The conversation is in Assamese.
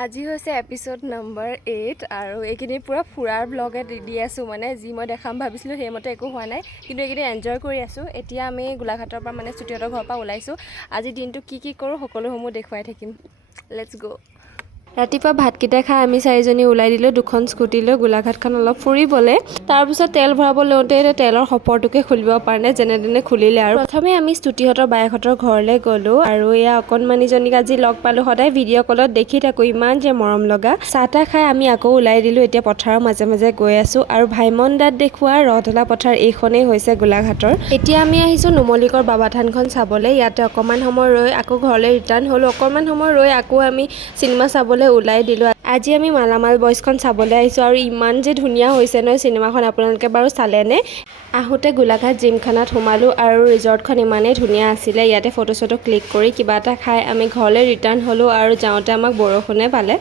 আজি হৈছে এপিসোড নম্বৰ 8 আৰু এইখিনি পুৰা ফুৰাৰ ব্লগে দি আছোঁ মানে যি মই দেখাম ভাবিছিলোঁ সেইমতে একো হোৱা নাই কিন্তু এইখিনি এনজয় কৰি আছোঁ। এতিয়া আমি গোলাঘাটৰ পৰা মানে চুটিহঁতৰ ঘৰৰ পৰা ওলাইছোঁ। আজি দিনটো কি কৰোঁ সকলোসমূহ দেখুৱাই থাকিম। লেটছ গো। ৰাতিপুৱা ভাতকেইটা খাই আমি চাৰিজনী ওলাই দিলোঁ দুখন স্কুটি লৈ গোলাঘাটখন অলপ ফুৰিবলৈ। তাৰপিছত তেল ভৰাব লওঁতে তেলৰ সপৰটোকে খুলিব পৰা নাই, যেনে তেনে খুলিলে আৰু প্ৰথমে আমি স্তুতিহঁতৰ বায়েকহঁতৰ ঘৰলৈ গ'লোঁ আৰু এয়া অকণমানিজনীক আজি লগ পালোঁ। সদায় ভিডিঅ' কলত দেখি থাকোঁ, ইমান যে মৰম লগা। চাহ তাহ খাই আমি আকৌ ওলাই দিলোঁ। এতিয়া পথাৰৰ মাজে মাজে গৈ আছোঁ আৰু ভাইমন দাত দেখুওৱা ৰথলা পথাৰ এইখনেই হৈছে গোলাঘাটৰ। এতিয়া আমি আহিছোঁ নুমলীগড় বাবা থানখন চাবলৈ। ইয়াতে অকণমান সময় ৰৈ আকৌ ঘৰলৈ ৰিটাৰ্ণ হ'লোঁ। অকণমান সময় ৰৈ আকৌ আমি চিনেমা চাবলৈ ওলাই দিলোঁ। আজি আমি মালামাল বইজখন চাবলৈ আহিছোঁ আৰু ইমান যে ধুনীয়া হৈছে নহয় চিনেমাখন, আপোনালোকে বাৰু চালেনে? আহোঁতে গোলাঘাট জিমখানাত সোমালোঁ আৰু ৰিজৰ্টখন ইমানেই ধুনীয়া আছিলে। ইয়াতে ফটো চটো ক্লিক কৰি কিবা এটা খাই আমি ঘৰলৈ ৰিটাৰ্ণ হ'লোঁ আৰু যাওঁতে আমাক বৰষুণে পালে।